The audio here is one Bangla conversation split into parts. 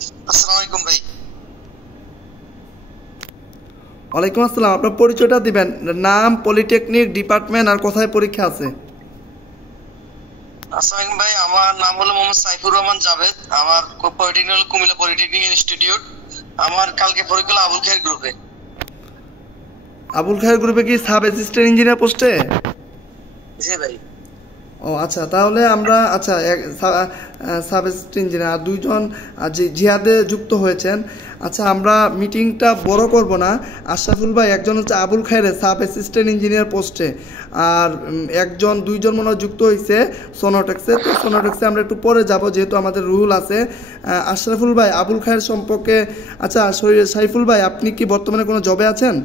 আসসালামু আলাইকুম ভাই। ওয়ালাইকুম আসসালাম। আপনার পরিচয়টা দিবেন, নাম, পলিটেকনিক, ডিপার্টমেন্ট আর কোথায় পরীক্ষা আছে। আসসালামু আলাইকুম ভাই, আমার নাম হলো মোহাম্মদ সাইফুর রহমান জাভেদ। আমার পলিটেকনিক হলো কুমিল্লা পলিটেকনিক ইনস্টিটিউট। আমার কালকে পরীক্ষা হলো আবুল খায়ের গ্রুপে। আবুল খায়ের গ্রুপে কি সাব অ্যাসিস্ট্যান্ট ইঞ্জিনিয়ার পোস্টে? জি ভাই। ও আচ্ছা, তাহলে আমরা আচ্ছা সাব অ্যাসিস্ট্যান্ট ইঞ্জিনিয়ার আর দুইজন জিহাদে যুক্ত হয়েছেন। আচ্ছা, আমরা মিটিংটা বড় করব না। আশরাফুল ভাই একজন হচ্ছে আবুল খায়ের সাব অ্যাসিস্ট্যান্ট ইঞ্জিনিয়ার পোস্টে, আর দুইজন মনে হয় যুক্ত হয়েছে সোনোটেক্সে। তো সোনোটেক্সে আমরা একটু পরে যাব, যেহেতু আমাদের রুল আছে। আশরাফুল ভাই, আবুল খায়ের সম্পর্কে আচ্ছা, সাইফুল ভাই আপনি কি বর্তমানে কোনো জবে আছেন?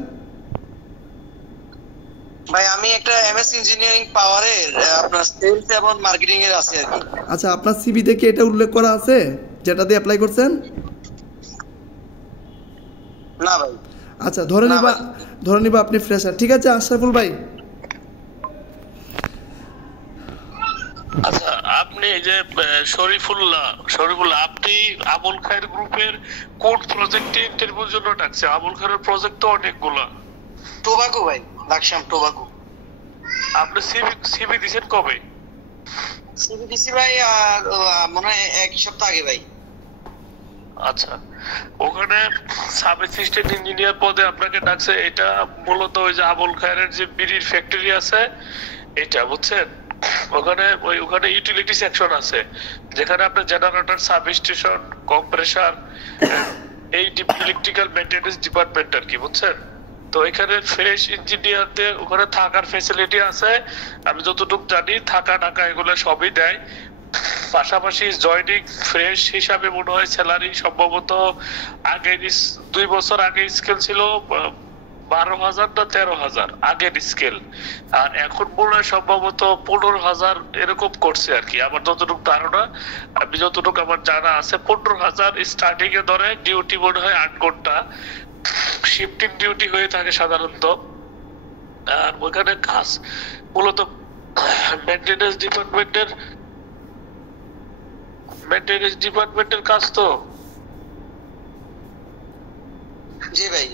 ভাই আমি একটা এমএস ইঞ্জিনিয়ারিং পাওয়ারের আপনার সেলস এবং মার্কেটিং এর আছে আর কি। আচ্ছা, আপনার সিভিতে কি এটা উল্লেখ করা আছে যেটা দিয়ে অ্যাপ্লাই করছেন? না ভাই। আচ্ছা, না ভাই। ধরে নিবা আপনি ফ্রেশার। ঠিক আছে আশরাফুল ভাই। আচ্ছা, আপনি এই যে শরীফুল্লাহ আপনি আবুল খায়ের গ্রুপের কোড প্রজেক্টে ইন্টারভিউর জন্য ডাকছে। আবুল খায়ের প্রজেক্ট তো অনেকগুলো। টোবাকো ভাই, লাকসাম টোবাকো। আপনি সিভি দিছেন কবে? সিবিডিসি ভাই আর মনে হয় এক সপ্তাহ আগে ভাই। আচ্ছা, ওখানে সাব অ্যাসিস্ট্যান্ট ইঞ্জিনিয়ার পদে আপনাকে ডাকছে। এটা মূলত ওই যে আবুল খায়ের যে বিড়ির ফ্যাক্টরি আছে এটা, বুঝছেন? ওখানে ইউটিলিটি সেকশন আছে, যেখানে আপনার জেনারেটর, সাব স্টেশন, কম্প্রেসার, এই ইলেকট্রিক্যাল মেইনটেনেন্স ডিপার্টমেন্ট আর কি, বুঝছেন? তো এখানে ফ্রেশ ইঞ্জিনিয়ারদের ওখানে থাকার ফ্যাসিলিটি আছে। আমি যতটুকু জানি থাকা টাকা এগুলো সবই দেয়। পাশাপাশি জয়নিং ফ্রেশ হিসাবে মনে হয় স্যালারি সম্ভবত আগে 2 বছর আগে স্কেল ছিল 12,000 না 13,000 আগের স্কেল, আর এখন মনে হয় সম্ভবত 15,000 এরকম করছে আর কি। আমার যতটুকু ধারণা, আমি যতটুকু আমার জানা আছে 15,000 স্টার্টিং এ ধরে। ডিউটি মনে হয় 8 ঘন্টা, শিফটিং ডিউটি হয়ে থাকে সাধারণত। আর ওখানে কাজ মূলত মেনটেনেন্স ডিপার্টমেন্টের কাজ তো। জি ভাই।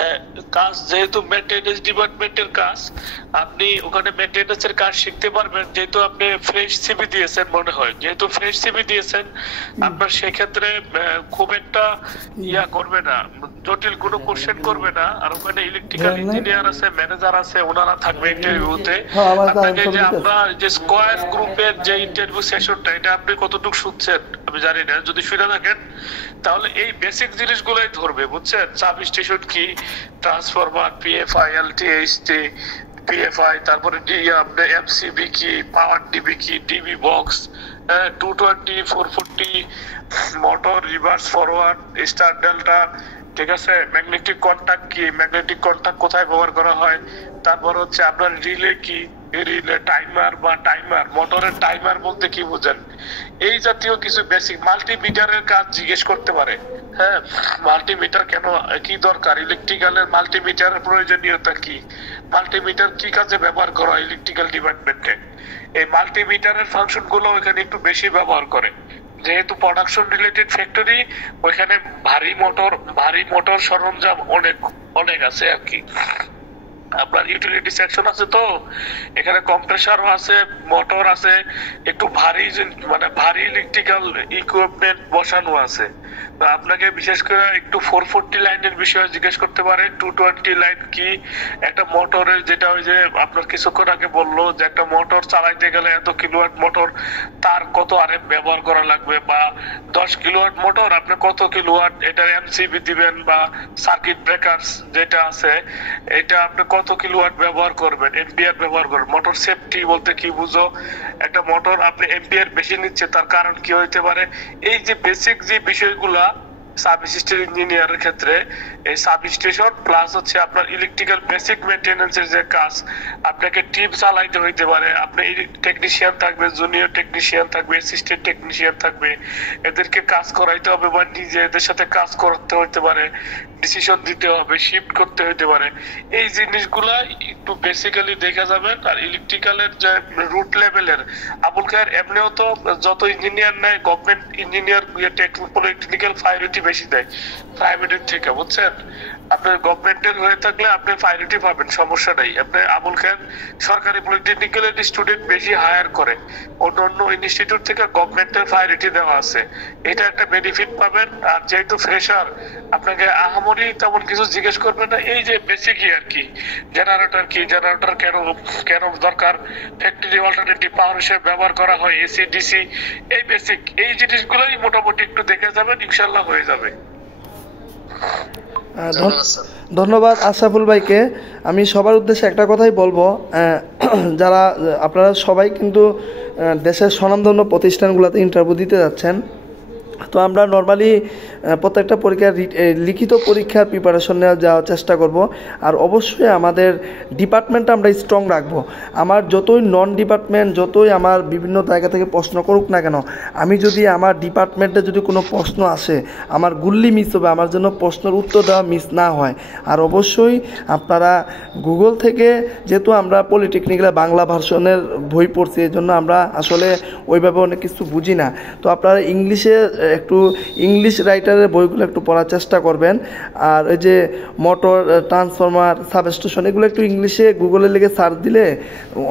হ্যাঁ, কাজ যেহেতু মেইনটেনেন্স ডিপার্টমেন্টের কাজ, আপনি ওখানে মেইনটেনেন্সের কাজ শিখতে পারবেন। যেহেতু আপনি ফ্রেশ সিভি দিয়েছেন, মনে হয় যেহেতু ফ্রেশ সিভি দিয়েছেন, আপনার সেক্ষেত্রে খুব একটা করবে না, জটিল কোনো কোশ্চেন করবে না। আর ওখানে ইলেকট্রিক্যাল ইঞ্জিনিয়ার আছে, ম্যানেজার আছে, ওনারা থাকবে ইন্টারভিউতে। আপনাকে যে আমরা যে স্কয়ার গ্রুপের যে ইন্টারভিউ সেশনটা, এটা আপনি কতটুকু শুনছেন আমি জানি না। যদি শুনে থাকেন তাহলে এই বেসিক জিনিসগুলোই ধরবে, বুঝছেন? সাব স্টেশন কি, ট্রান্সফরমার, পিএফআই, এলটিএইচটি, পিএফআই, তারপরে এমসিবি কি, পাওয়ার ডিবি কি, DB box, 220, 440, motor, reverse forward, star delta, ঠিক আছে? ম্যাগনেটিক কন্টাক্ট কি, ম্যাগনেটিক কন্টাক্ট কোথায় ব্যবহার করা হয়, তারপর হচ্ছে আপনার রিলে কি, রিলে টাইমার বা টাইমার, মোটরের টাইমার বলতে কি বোঝেন, এই জাতীয় কিছু বেসিক। মাল্টিমিটারের কাজ জিজ্ঞেস করতে পারে। হ্যাঁ, মাল্টিমিটার কেন, কি দরকার, ইলেকট্রিক্যালের মাল্টিমিটারের প্রয়োজনীয়তা কি, মাল্টিমিটার কি কাজে ব্যবহার করা হয় ইলেকট্রিক্যাল ডিপার্টমেন্টে। এই মাল্টিমিটারের ফাংশন গুলো এখানে একটু বেশি ব্যবহার করে, যেহেতু প্রোডাকশন রিলেটেড ফ্যাক্টরি। ওইখানে ভারী মোটর সরঞ্জাম অনেক অনেক আছে আর কি। আপনার ইউটিলিটি সেকশন আছে, তো এখানে কম্প্রেসারও আছে, মোটর আছে, একটু মানে ভারী ইলেকট্রিক্যাল ইকুইপমেন্ট বসানো আছে। আপনাকে বিশেষ করে একটু 440 লাইনের বিষয়ে জিজ্ঞেস করতে পারে। 220 লাইন কি, একটা মোটরের, যেটা ওই যে আপনার কিছুক্ষণ আগে বললো যে একটা মোটর চালাইতে গেলে এত কিলোওয়াট মোটর, তার কত আরএফ ব্যবহার করা লাগবে, বা 10 কিলোওয়াট মোটর আপনি কত কিলোওয়াট এটার এমসিবি দিবেন, বা সার্কিট ব্রেকারস যেটা আছে এটা আপনি কত কিলোওয়াট ব্যবহার করবেন, এম্পিয়ার ব্যবহার করবেন। মোটর সেফটি বলতে কি বুঝো, একটা মোটর আপনি এম্পিয়ার বেশি নিচ্ছে তার কারণ কি হইতে পারে। এই যে বেসিক যে বিষয়গুলা সাব স্টেশন ইঞ্জিনিয়ারের ক্ষেত্রে, এই সাব স্টেশন প্লাস হচ্ছে আপনার ইলেকট্রিক্যাল বেসিক মেইনটেনেন্সের যে কাজ, আপনাকে টিপ চালাইতে হইতে পারে। আপনি টেকনিশিয়ান থাকবে, জুনিয়র টেকনিশিয়ান থাকবে, অ্যাসিস্ট্যান্ট টেকনিশিয়ান থাকবে, এদেরকে কাজ করাইতে হবে, বা নিজে এদের সাথে কাজ করতে হইতে পারে, ডিসিশন দিতে হবে, শিফট করতে হইতে পারে। এই জিনিসগুলা একটু বেসিক্যালি দেখে যাবেন। আর ইলেকট্রিক্যালের যে রুট লেভেলের আবুল খায়ের এমনিও তো যত ইঞ্জিনিয়ার নেয় গভর্নমেন্ট ইঞ্জিনিয়ার টেকনিক্যাল প্রায়োরিটি বেশি দেয় প্রাইভেটের থেকে, বুঝছেন? আপনার গভর্নমেন্টের হয়ে থাকলে আপনি প্রায়োরিটি পাবেন, সমস্যা নাই। আপনি আবুল খায়ের সরকারি পলিটেকনিক্যালের স্টুডেন্ট বেশি হায়ার করে, অন্য অন্য ইনস্টিটিউট থেকে গভর্নমেন্টের প্রায়োরিটি দেওয়া আছে, এটা একটা বেনিফিট পাবেন। আর যেহেতু ফ্রেশার আপনাকে আহামরি তেমন কিছু জিজ্ঞেস করবে না, এই যে বেসিকই আর কি, জেনারেটর কি, জেনারেটর কেন কেন দরকার, ফ্যাক্টরি অল্টারনেটিভ পাওয়ার হিসেবে ব্যবহার করা হয়, এসি ডিসি, এই বেসিক এই জিনিসগুলোই মোটামুটি একটু দেখে যাবেন, ইনশাল্লাহ হয়ে যাবে। ধন্যবাদ আশরাফুল ভাইকে। আমি সবার উদ্দেশ্যে একটা কথাই বলবো, যারা আপনারা সবাই কিন্তু দেশের স্বনামধন্য প্রতিষ্ঠানগুলোতে ইন্টারভিউ দিতে যাচ্ছেন, তো আমরা নর্মালি প্রত্যেকটা পরীক্ষার লিখিত পরীক্ষার প্রিপারেশন নেওয়া যাওয়ার চেষ্টা করব। আর অবশ্যই আমাদের ডিপার্টমেন্টটা আমরা স্ট্রং রাখবো। আমার যতই নন ডিপার্টমেন্ট যতই আমার বিভিন্ন জায়গা থেকে প্রশ্ন করুক না কেন, আমি যদি আমার ডিপার্টমেন্টে যদি কোনো প্রশ্ন আসে আমার গুল্লি মিস হবে, আমার জন্য প্রশ্নের উত্তর দেওয়া মিস না হয়। আর অবশ্যই আপনারা গুগল থেকে, যেহেতু আমরা পলিটেকনিক্যালে বাংলা ভার্সনের বই পড়ছি, এই জন্য আমরা আসলে ওইভাবে অনেক কিছু বুঝি না, তো আপনারা ইংলিশে একটু ইংলিশ রাইটারের বইগুলো একটু পড়ার চেষ্টা করবেন। আর ওই যে মোটর, ট্রান্সফরমার, সাবস্টেশন, এগুলো একটু ইংলিশে গুগলে লিখে সার্চ দিলে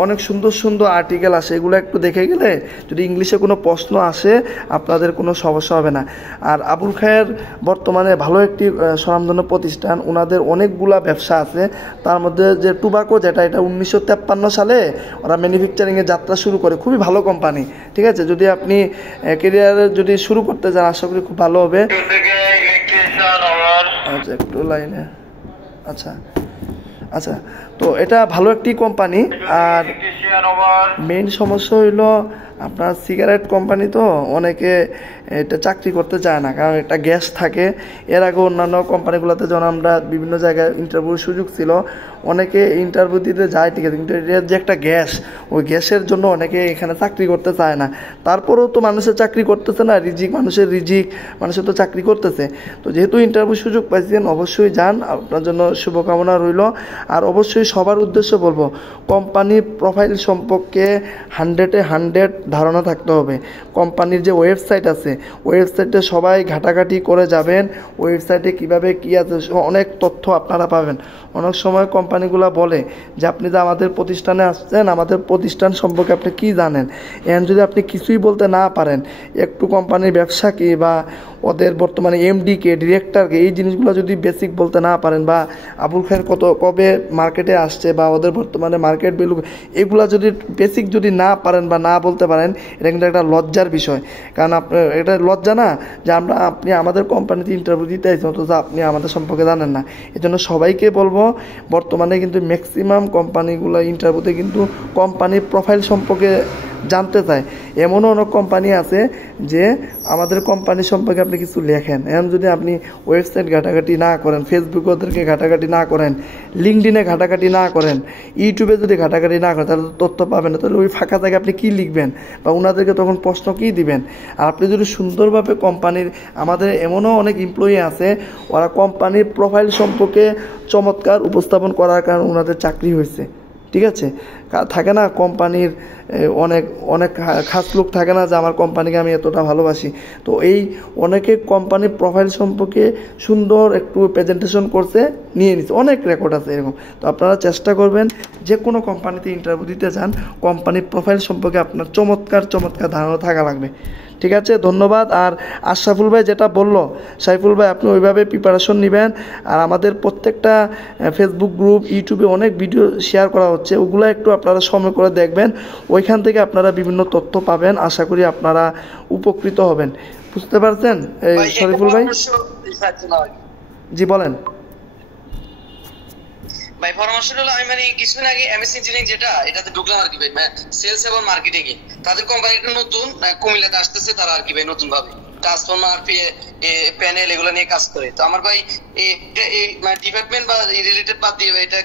অনেক সুন্দর সুন্দর আর্টিকেল আসে, এগুলো একটু দেখে গেলে যদি ইংলিশে কোনো প্রশ্ন আসে আপনাদের কোনো সমস্যা হবে না। আর আবুল খায়ের বর্তমানে ভালো একটি স্বনামধন্য প্রতিষ্ঠান, ওনাদের অনেকগুলা ব্যবসা আছে, তার মধ্যে যে টুবাকো, যেটা এটা 1953 সালে ওরা ম্যানুফ্যাকচারিংয়ের যাত্রা শুরু করে, খুবই ভালো কোম্পানি। ঠিক আছে, যদি আপনি কেরিয়ারে যদি শুরু করতে যান আশা করি খুব ভালো হবে। আচ্ছা একটু লাইনে, আচ্ছা আচ্ছা, তো এটা ভালো একটি কোম্পানি। আর মেইন সমস্যা হইলো আপনার সিগারেট কোম্পানি, তো অনেকে এটা চাকরি করতে চায় না, কারণ এটা গ্যাস থাকে। এর আগে অন্যান্য কোম্পানিগুলোতে যখন আমরা বিভিন্ন জায়গায় ইন্টারভিউর সুযোগ ছিল, অনেকে ইন্টারভিউ দিতে যায়, ঠিক আছে, কিন্তু এর যে একটা গ্যাস, ওই গ্যাসের জন্য অনেকে এখানে চাকরি করতে চায় না। তারপরেও তো মানুষের চাকরি করতেছে না, মানুষের রিজিক, মানুষের তো চাকরি করতেছে। তো যেহেতু ইন্টারভিউ সুযোগ পাইছেন অবশ্যই যান, আপনার জন্য শুভকামনা রইল। আর অবশ্যই সবার উদ্দেশ্যে বলবো, কোম্পানির প্রোফাইল সম্পর্কে 100-এ 100 ধারণা থাকতে হবে। কোম্পানির যে ওয়েবসাইট আছে, ওয়েবসাইটে সবাই ঘাটাঘাটি করে যাবেন, ওয়েবসাইটে কিভাবে কী আছে অনেক তথ্য আপনারা পাবেন। অনেক সময় কোম্পানিগুলো বলে যে আপনি যে আমাদের প্রতিষ্ঠানে আসছেন, আমাদের প্রতিষ্ঠান সম্পর্কে আপনি কি জানেন, এখন যদি আপনি কিছুই বলতে না পারেন, একটু কোম্পানির ব্যবসা কী বা ওদের বর্তমানে এমডিকে, ডিরেক্টরকে, এই জিনিসগুলো যদি বেসিক বলতে না পারেন, বা আবুল খায়ের কবে মার্কেটে আসছে বা ওদের বর্তমানে মার্কেট ভ্যালু, এগুলো যদি বেসিক যদি না পারেন বা না বলতে পারেন, এটা কিন্তু একটা লজ্জার বিষয়। কারণ এটা লজ্জা না যে আপনি আমাদের কোম্পানিতে ইন্টারভিউ দিতে আসছেন অথচ আপনি আমাদের সম্পর্কে জানেন না। এজন্য সবাইকে বলবো, বর্তমানে কিন্তু ম্যাক্সিমাম কোম্পানিগুলো ইন্টারভিউতে কিন্তু কোম্পানির প্রোফাইল সম্পর্কে জানতে চায়। এমনও অনেক কোম্পানি আছে যে আমাদের কোম্পানি সম্পর্কে আপনি কিছু লেখেন, এখন যদি আপনি ওয়েবসাইট ঘাটাঘাটি না করেন, ফেসবুকে ওদেরকে ঘাটাঘাটি না করেন, লিঙ্কডিনে ঘাটাঘাটি না করেন, ইউটিউবে যদি ঘাটাঘাটি না করেন, তাহলে তথ্য পাবেন না। তাহলে ওই ফাঁকা জায়গায় আপনি কী লিখবেন বা ওনাদেরকে তখন প্রশ্ন কী দিবেন? আর আপনি যদি সুন্দরভাবে কোম্পানির, আমাদের এমনও অনেক এমপ্লয়ি আছে ওরা কোম্পানির প্রোফাইল সম্পর্কে চমৎকার উপস্থাপন করার কারণে ওনাদের চাকরি হয়েছে। ঠিক আছে, থাকে না কোম্পানির অনেক অনেক খাস লোক থাকে না যে আমার কোম্পানিকে আমি এতটা ভালোবাসি, তো এই অনেকে কোম্পানির প্রোফাইল সম্পর্কে সুন্দর একটু প্রেজেন্টেশন করছে, নিয়ে নিচ্ছে, অনেক রেকর্ড আছে এরকম। তো আপনারা চেষ্টা করবেন যে কোনো কোম্পানিতে ইন্টারভিউ দিতে যান, কোম্পানির প্রোফাইল সম্পর্কে আপনার চমৎকার ধারণা থাকা লাগবে। ঠিক আছে, ধন্যবাদ। আর আশরাফুল ভাই যেটা বললো, সাইফুল ভাই আপনি ওইভাবে প্রিপারেশন নেবেন। আর আমাদের প্রত্যেকটা ফেসবুক গ্রুপ, ইউটিউবে অনেক ভিডিও শেয়ার করা হচ্ছে, ওগুলো একটু আপনারা সময় করে দেখবেন, ওইখান থেকে আপনারা বিভিন্ন তথ্য পাবেন। আশা করি আপনারা উপকৃত হবেন। বুঝতে পারছেন এই শরীফুল ভাই? জি বলেন ভাই। পরামর্শ হলো, আমি মানে কিছুদিন আগে এমএসসি ইঞ্জিনিয়ারিং যেটা, এটাতে ঢুকলাম আর কি ভাই, সেলস এবং মার্কেটিং এ। তাদের কোম্পানিটা নতুন কুমিল্লাতে আসতেছে, তারা আর কি ভাই নতুন ভাবে ট্রান্সফরমার, প্যানেল এগুলো নিয়ে কাজ করে। তো আমার ভাই এই ডিপার্টমেন্ট বা রিলেটেড বাদ দিয়ে এটা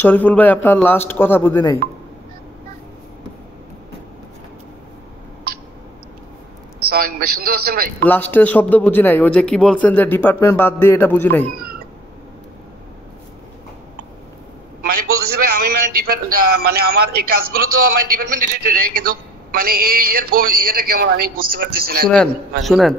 শরীফুল ভাই আপনার লাস্ট কথা বুঝি নাই। আসসালামু আলাইকুম ভাই, শুনতে পাচ্ছেন ভাই? লাস্টের শব্দ বুঝি নাই, ওই যে কি বলছেন যে ডিপার্টমেন্ট বাদ দিয়ে, এটা বুঝি নাই। মানে বলতেছি ভাই, আমি মানে মানে আমার এই কাজগুলো তো আমার ডিপার্টমেন্ট রিলেটেড, কিন্তু মানে এই ইয়েটা কেমন আমি বুঝতে পারতেছি না। শুনেন শুনেন,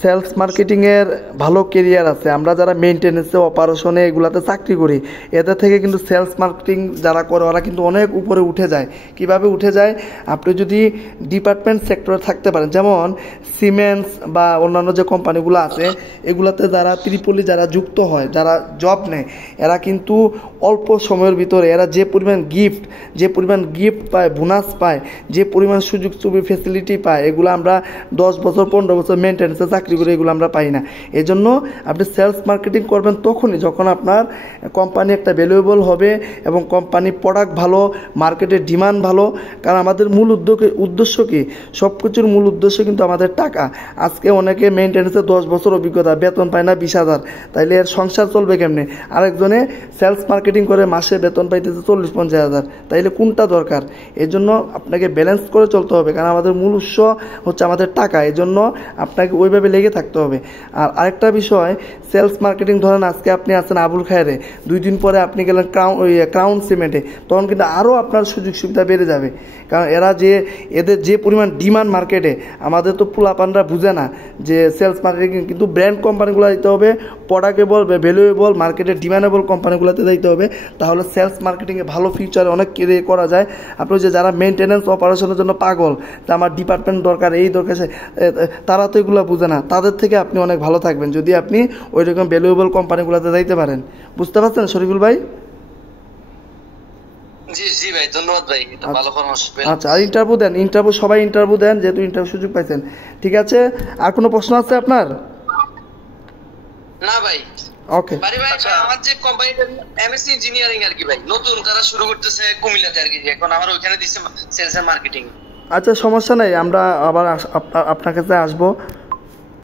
সেলস মার্কেটিং এর ভালো কেরিয়ার আছে। আমরা যারা মেইনটেনেন্সে, অপারেশনে, এগুলাতে চাকরি করি, এদের থেকে কিন্তু সেলস মার্কেটিং যারা করে ওরা কিন্তু অনেক উপরে উঠে যায়। কিভাবে উঠে যায়? আপনি যদি ডিপার্টমেন্ট সেক্টরে থাকতে পারেন, যেমন সিমেন্টস বা অন্যান্য যে কোম্পানিগুলো আছে, এগুলাতে যারা ত্রিপলি যারা যুক্ত হয়, যারা জব নেয়, এরা কিন্তু অল্প সময়ের ভিতরে এরা যে পরিমাণ গিফট পায়, বোনাস পায়, যে পরিমাণ সুযোগ সুবিধা ফেসিলিটি পায়, এগুলো আমরা 10 বছর 15 বছর মেনটেন্সে চাকরি করে এগুলো আমরা পাই না। এই জন্য আপনি সেলস মার্কেটিং করবেন তখনই যখন আপনার কোম্পানি একটা ভ্যালুয়েবল হবে এবং কোম্পানি প্রোডাক্ট ভালো, মার্কেটের ডিমান্ড ভালো। কারণ আমাদের মূল উদ্দেশ্য কি? সব কিছুর মূল উদ্দেশ্য কিন্তু আমাদের টাকা। আজকে অনেকে মেনটেন্সে 10 বছর অভিজ্ঞতা, বেতন পায় না 20,000, তাইলে এর সংসার চলবে কেমনে? আরেকজনে সেলস মার্কেটিং করে মাসে বেতন পাইতেছে 40-50,000, তাইলে কোনটা দরকার? এই জন্য আপনাকে ব্যালেন্স করে চলতে হবে, কারণ আমাদের মূল উৎস হচ্ছে আমাদের টাকা। এই জন্য আপনাকে ওইভাবে লেগে থাকতে হবে। আর আরেকটা বিষয়, সেলস মার্কেটিং, ধরেন আজকে আপনি আছেন আবুল খায়েরে, 2 দিন পরে আপনি গেলেন ক্রাউন সিমেন্টে, তখন কিন্তু আরও আপনার সুযোগ সুবিধা বেড়ে যাবে। কারণ এদের যে পরিমাণ ডিমান্ড মার্কেটে, আমাদের তো পোলাপানরা বুঝে না যে সেলস মার্কেটিং, কিন্তু ব্র্যান্ড কোম্পানিগুলো দিতে হবে, প্রোডাক্টেবল, ভ্যালুয়েবল, মার্কেটে ডিমান্ডেবল কোম্পানিগুলোতে দিতে হবে। তাহলে সেলস মার্কেটিংয়ে ভালো ফিউচারে অনেক কেরিয়ার করা যায়। আপনি যে যারা মেনটেন্যান্স অপারেশনের জন্য পাগল, তা আমার ডিপার্টমেন্ট দরকার, এই দরকার, তারা তো এগুলো বুঝে না। তাদের থেকে আপনি অনেক ভালো থাকবেন যদি আপনি ওই রকম ভ্যালুয়েবল কোম্পানিগুলোতে যাইতে পারেন। বুঝতে পারছেন শরীফুল ভাই? জি জি ভাই, ধন্যবাদ ভাই, এটা ভালো পরামর্শ। আচ্ছা, আর ইন্টারভিউ সবাই ইন্টারভিউ দেন, যেহেতু ইন্টারভিউ সুযোগ পাইছেন। ঠিক আছে, আর কোনো প্রশ্ন আছে আপনার? না ভাই। ওকে, ভাই আমার যে কোম্পানিটা এমএসসি ইঞ্জিনিয়ারিং আর কি ভাই, নতুন তারা শুরু করতেছে কুমিল্লাতে আর কি, এখন আমার ওইখানে দিচ্ছে সেলস এন্ড মার্কেটিং। আচ্ছা সমস্যা নাই, আমরা আবার আপনার কাছে আসবো।